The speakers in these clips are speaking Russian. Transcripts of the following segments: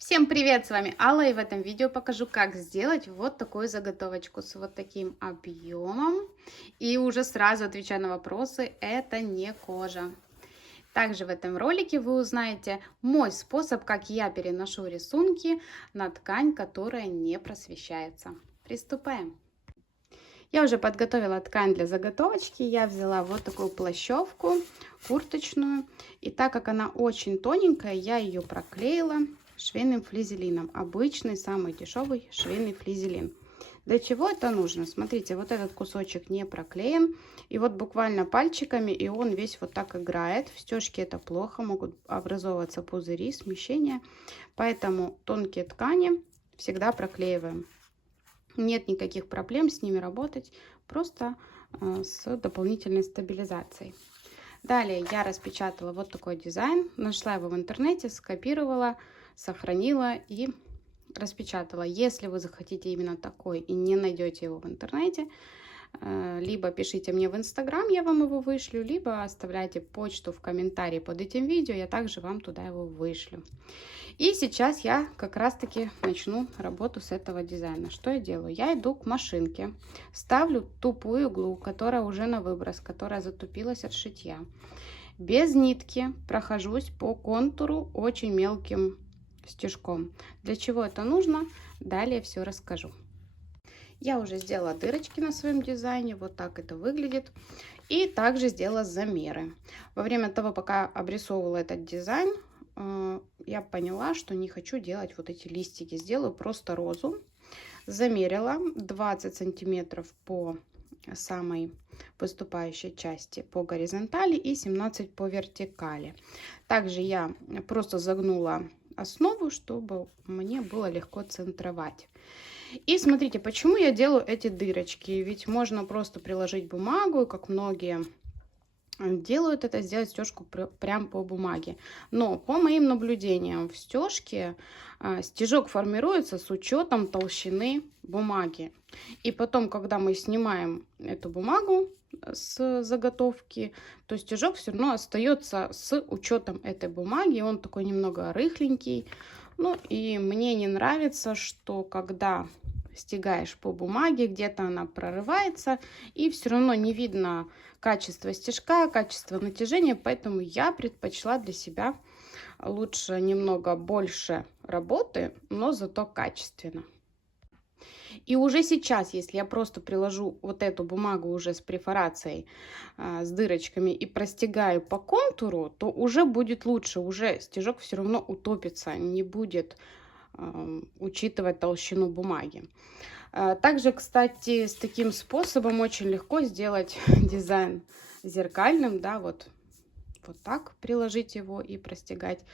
Всем привет, с вами Алла, и в этом видео покажу, как сделать вот такую заготовочку с вот таким объемом. И уже сразу отвечаю на вопросы, это не кожа. Также в этом ролике вы узнаете мой способ, как я переношу рисунки на ткань, которая не просвещается. Приступаем. Я уже подготовила ткань для заготовочки. Я взяла вот такую плащевку курточную. И так как она очень тоненькая, я ее проклеила швейным флизелином. Обычный, самый дешевый швейный флизелин. Для чего это нужно? Смотрите, вот этот кусочек не проклеен. И вот буквально пальчиками, и он весь вот так играет. В стежке это плохо, могут образовываться пузыри, смещения. Поэтому тонкие ткани всегда проклеиваем. Нет никаких проблем с ними работать, просто с дополнительной стабилизацией. Далее я распечатала вот такой дизайн, нашла его в интернете, скопировала, сохранила и распечатала. Если вы захотите именно такой и не найдете его в интернете, либо пишите мне в Инстаграм, я вам его вышлю, либо оставляйте почту в комментарии под этим видео, я также вам туда его вышлю. И сейчас я как раз таки начну работу с этого дизайна. Что я делаю? Я иду к машинке, ставлю тупую иглу, которая уже на выброс, которая затупилась от шитья. Без нитки прохожусь по контуру очень мелким стежком. Для чего это нужно? Далее все расскажу. Я уже сделала дырочки на своем дизайне, вот так это выглядит. И также сделала замеры. Во время того, пока обрисовывала этот дизайн, я поняла, что не хочу делать вот эти листики. Сделаю просто розу. Замерила 20 сантиметров по самой выступающей части по горизонтали и 17 по вертикали. Также я просто загнула основу, чтобы мне было легко центровать. И смотрите, почему я делаю эти дырочки. Ведь можно просто приложить бумагу, как многие делают это, сделать стежку прям по бумаге. Но по моим наблюдениям в стежке стежок формируется с учетом толщины бумаги. И потом, когда мы снимаем эту бумагу с заготовки, то стежок все равно остается с учетом этой бумаги. Он такой немного рыхленький. Ну и мне не нравится, что когда стягаешь по бумаге, где-то она прорывается, и все равно не видно качество стежка, качество натяжения, поэтому я предпочла для себя лучше немного больше работы, но зато качественно. И уже сейчас, если я просто приложу вот эту бумагу уже с перфорацией, с дырочками и простегаю по контуру, то уже будет лучше, уже стежок все равно утопится, не будет учитывать толщину бумаги. Также, кстати, с таким способом очень легко сделать дизайн зеркальным, да, вот так приложить его и простегать.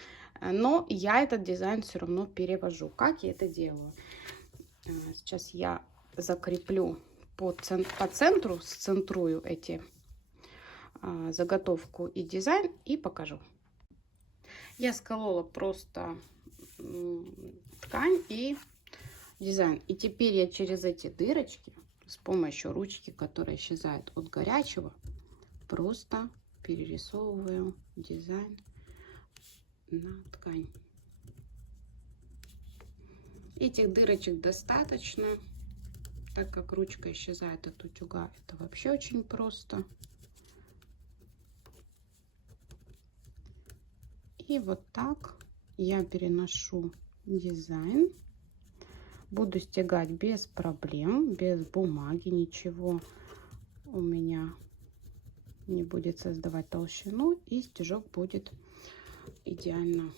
Но я этот дизайн все равно перевожу. Как я это делаю? Сейчас я закреплю по центру, сцентрую эти заготовку и дизайн и покажу. Я сколола просто ткань и дизайн. И теперь я через эти дырочки с помощью ручки, которая исчезает от горячего, просто перерисовываю дизайн на ткань. Этих дырочек достаточно, так как ручка исчезает от утюга. Это вообще очень просто. И вот так я переношу дизайн. Буду стягать без проблем, без бумаги, ничего у меня не будет создавать толщину, и стежок будет идеально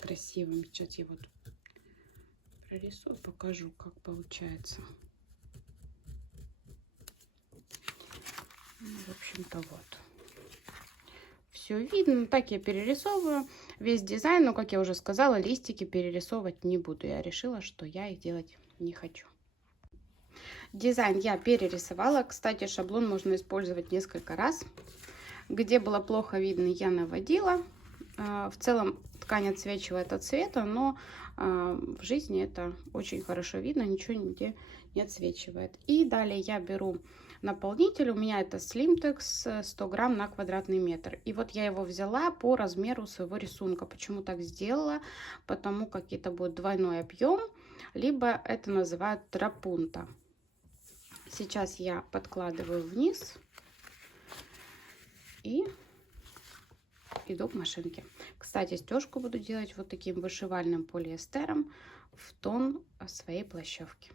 красивым. Сейчас я вот прорисую, покажу, как получается. В общем-то, вот. Все видно, так я перерисовываю весь дизайн, но, как я уже сказала, листики перерисовывать не буду. Я решила, что я их делать не хочу. Дизайн я перерисовала. Кстати, шаблон можно использовать несколько раз. Где было плохо видно, я наводила. В целом ткань отсвечивает от цвета, но в жизни это очень хорошо видно, ничего нигде не отсвечивает. И далее я беру наполнитель. У меня это Slimtex 100 грамм на квадратный метр. И вот я его взяла по размеру своего рисунка. Почему так сделала? Потому как это будет двойной объем, либо это называют трапунта. Сейчас я подкладываю вниз и иду к машинке. Кстати, стежку буду делать вот таким вышивальным полиэстером в тон своей плащевки.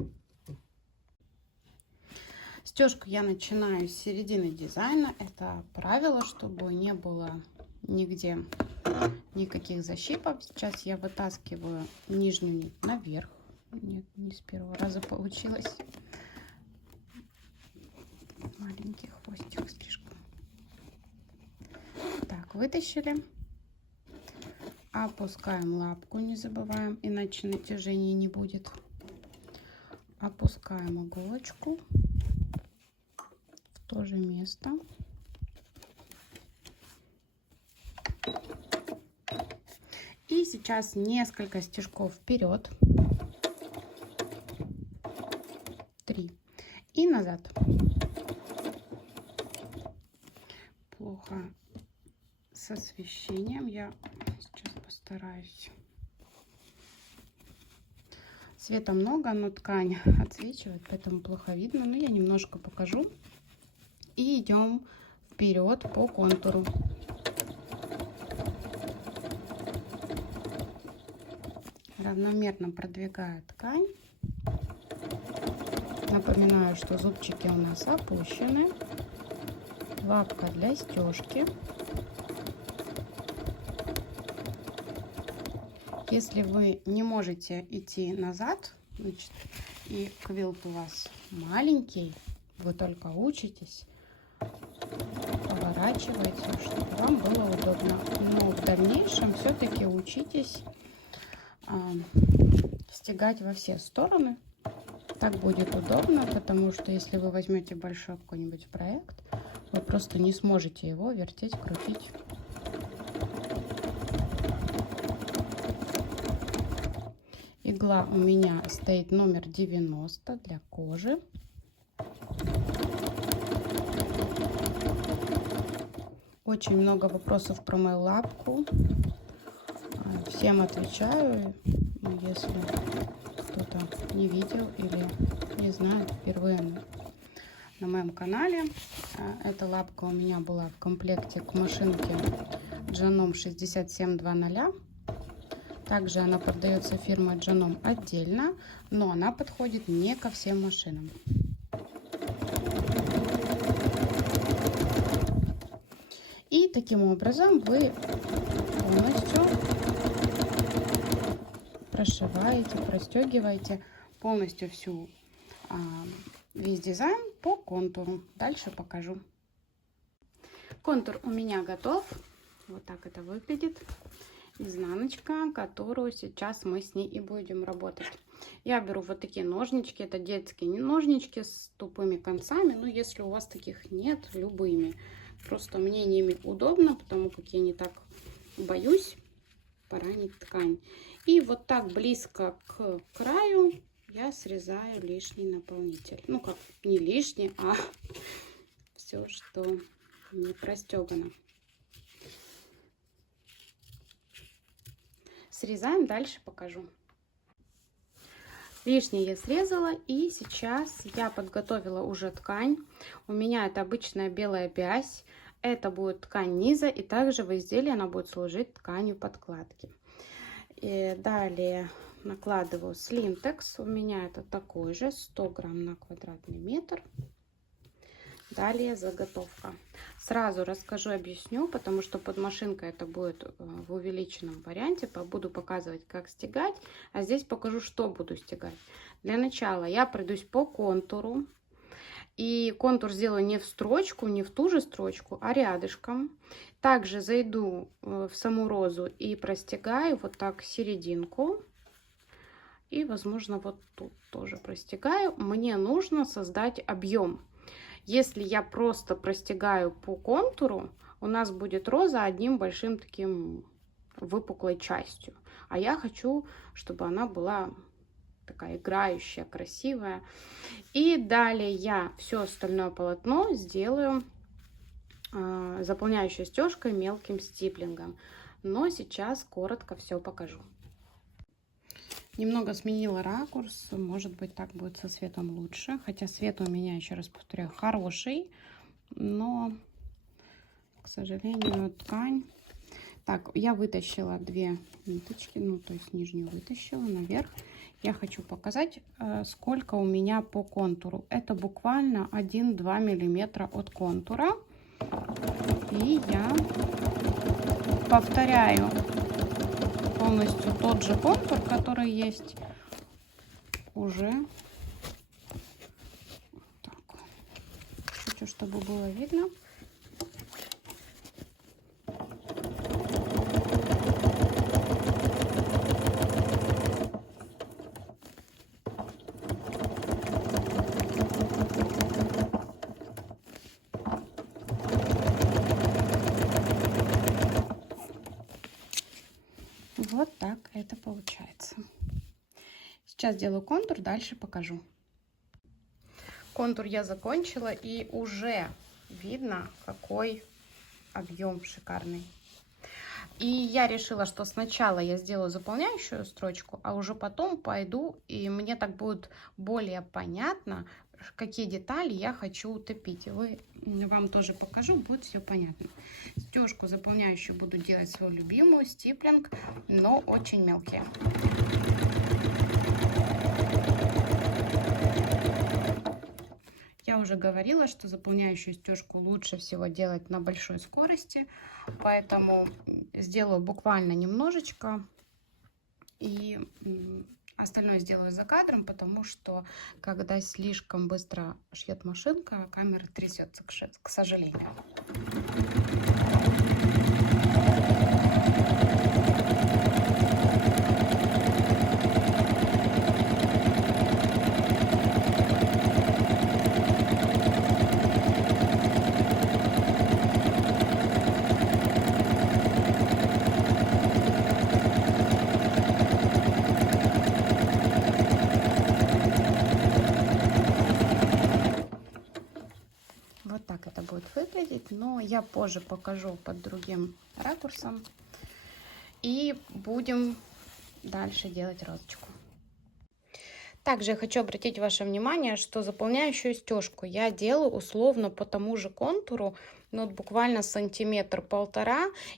Стежку я начинаю с середины дизайна. Это правило, чтобы не было нигде никаких защипов. Сейчас я вытаскиваю нижнюю нить наверх. Нет, не с первого раза получилось. Маленький хвостик слишком. Так, вытащили. Опускаем лапку, не забываем, иначе натяжения не будет. Опускаем иголочку в то же место. И сейчас несколько стежков вперед. 3. И назад. Плохо с освещением. Я сейчас постараюсь. Света много, но ткань отсвечивает, поэтому плохо видно. Но я немножко покажу. И идем вперед по контуру. Равномерно продвигаю ткань. Напоминаю, что зубчики у нас опущены. Лапка для стежки. Если вы не можете идти назад, значит, и квилт у вас маленький, вы только учитесь, поворачивайте, чтобы вам было удобно. Но в дальнейшем все-таки учитесь стягать во все стороны. Так будет удобно, потому что если вы возьмете большой какой-нибудь проект, вы просто не сможете его вертеть, крутить. Игла у меня стоит номер 90 для кожи. Очень много вопросов про мою лапку. Всем отвечаю, если кто-то не видел или не знает, впервые на моем канале. Эта лапка у меня была в комплекте к машинке Janome 6720. Также она продается фирмой Janome отдельно, но она подходит не ко всем машинам. И таким образом вы полностью прошиваете, простегиваете полностью весь дизайн по контуру. Дальше покажу. Контур у меня готов. Вот так это выглядит. Изнаночка, которую сейчас мы с ней и будем работать. Я беру вот такие ножнички. Это детские ножнички с тупыми концами. Но если у вас таких нет, любыми. Просто мне ними удобно, потому как я не так боюсь поранить ткань. И вот так близко к краю я срезаю лишний наполнитель. Ну как, не лишний, а все, что не простегано. Срезаем, дальше покажу. Лишнее я срезала, и сейчас я подготовила уже ткань. У меня это обычная белая бязь. Это будет ткань низа, и также в изделии она будет служить тканью подкладки. И далее накладываю Slimtex. У меня это такой же, 100 грамм на квадратный метр. Далее заготовка. Сразу расскажу, объясню, потому что под машинкой это будет в увеличенном варианте. Буду показывать, как стягать, а здесь покажу, что буду стягать. Для начала я пройдусь по контуру. И контур сделаю не в строчку, не в ту же строчку, а рядышком. Также зайду в саму розу и простегаю вот так серединку. И, возможно, вот тут тоже простегаю. Мне нужно создать объем. Если я просто простегаю по контуру, у нас будет роза одним большим таким выпуклой частью. А я хочу, чтобы она была такая играющая, красивая. И далее я все остальное полотно сделаю заполняющей стежкой мелким стиплингом. Но сейчас коротко все покажу. Немного сменила ракурс, может быть, так будет со светом лучше. Хотя свет у меня, еще раз повторяю, хороший, но, к сожалению, ткань... Так, я вытащила 2 ниточки, ну, то есть нижнюю вытащила наверх. Я хочу показать, сколько у меня по контуру. Это буквально 1-2 миллиметра от контура. И я повторяю полностью тот же контур, который есть уже. Так. Хочу, чтобы было видно. Вот так это получается. Сейчас делаю контур, дальше покажу. Контур я закончила, и уже видно, какой объем шикарный. И я решила, что сначала я сделаю заполняющую строчку, а уже потом пойду, и мне так будет более понятно, какие детали я хочу утопить. Вам тоже покажу, будет все понятно. Стежку заполняющую буду делать свою любимую, стиплинг, но очень мелкие. Я уже говорила, что заполняющую стежку лучше всего делать на большой скорости, поэтому сделаю буквально немножечко и остальное сделаю за кадром, потому что когда слишком быстро шьет машинка, камера трясется, к сожалению. Вот так это будет выглядеть, но я позже покажу под другим ракурсом. И будем дальше делать розочку. Также я хочу обратить ваше внимание, что заполняющую стежку я делаю условно по тому же контуру, ну, вот буквально 1-1,5 сантиметра,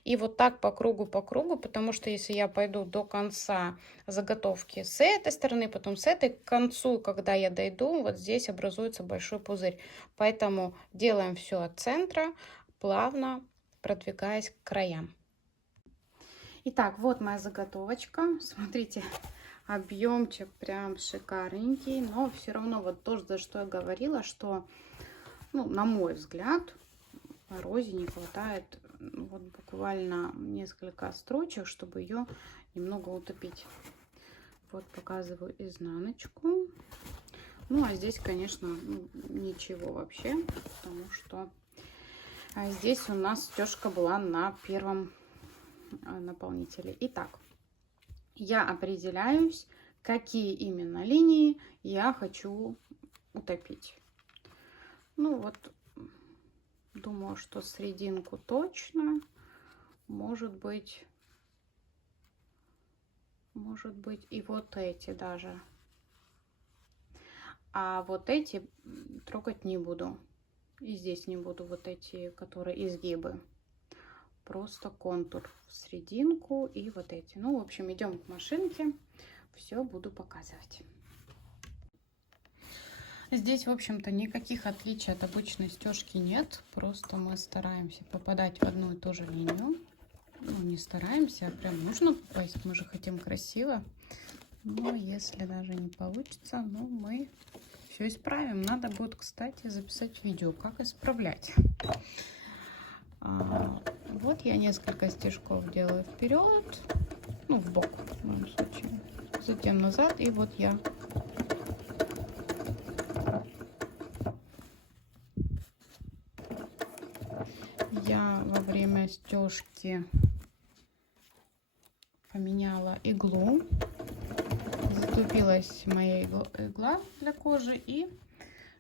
и вот так по кругу, потому что если я пойду до конца заготовки с этой стороны, потом с этой, к концу, когда я дойду, вот здесь образуется большой пузырь. Поэтому делаем все от центра, плавно продвигаясь к краям. Итак, вот моя заготовочка. Смотрите, объемчик прям шикарненький, но все равно вот то, за что я говорила, что, ну, на мой взгляд, розе не хватает вот буквально несколько строчек, чтобы ее немного утопить. Вот показываю изнаночку. Ну, а здесь, конечно, ничего вообще, потому что здесь у нас стежка была на первом наполнителе. Итак, я определяюсь, какие именно линии я хочу утопить. Ну, вот, думаю, что серединку точно, может быть и вот эти даже. А вот эти трогать не буду. И здесь не буду, вот эти, которые изгибы. Просто контур в серединку и вот эти. Ну, в общем, идем к машинке. Все буду показывать. Здесь, в общем-то, никаких отличий от обычной стежки нет. Просто мы стараемся попадать в одну и ту же линию. Ну, не стараемся, а прям нужно попасть. Мы же хотим красиво. Но если даже не получится, ну, мы все исправим. Надо будет, кстати, записать видео, как исправлять. Вот я несколько стежков делаю вперед, ну, в бок в моем случае, затем назад, и вот я во время стежки поменяла иглу, кончилась моя игла для кожи и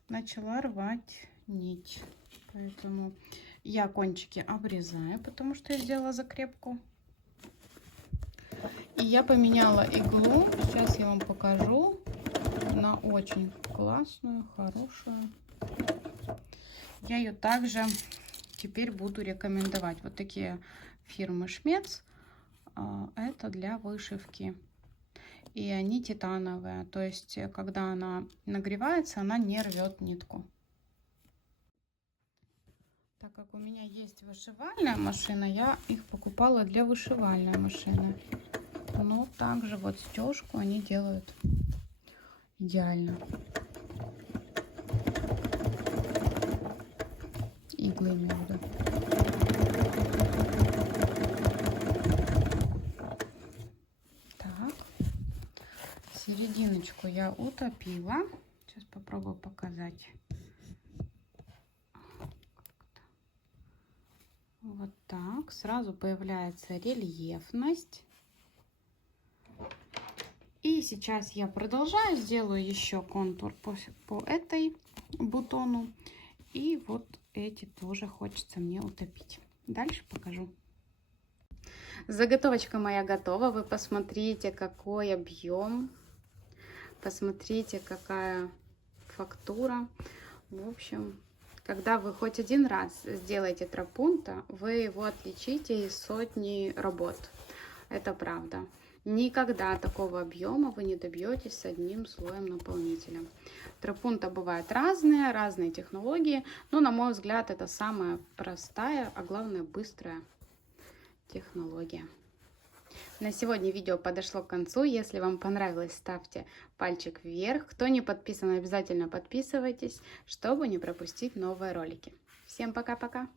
начала рвать нить. Поэтому я кончики обрезаю, потому что я сделала закрепку. И я поменяла иглу. Сейчас я вам покажу. Она очень классную, хорошую. Я ее также теперь буду рекомендовать. Вот такие фирмы Шмец. Это для вышивки. И они титановые. То есть, когда она нагревается, она не рвет нитку. Так как у меня есть вышивальная машина, я их покупала для вышивальной машины. Но также вот стежку они делают идеально. Иглы имею в виду. Так. Серединочку я утопила. Сейчас попробую показать. Вот так. Сразу появляется рельефность. И сейчас я продолжаю. Сделаю еще контур по этой бутону. И вот эти тоже хочется мне утопить. Дальше покажу. Заготовочка моя готова. Вы посмотрите, какой объем. Посмотрите, какая фактура. В общем, когда вы хоть один раз сделаете тропунто, вы его отличите из сотни работ. Это правда. Никогда такого объема вы не добьетесь с одним слоем наполнителя. Тропунто бывают разные технологии, но, на мой взгляд, это самая простая, а главное быстрая технология. На сегодня видео подошло к концу. Если вам понравилось, ставьте пальчик вверх. Кто не подписан, обязательно подписывайтесь, чтобы не пропустить новые ролики. Всем пока-пока!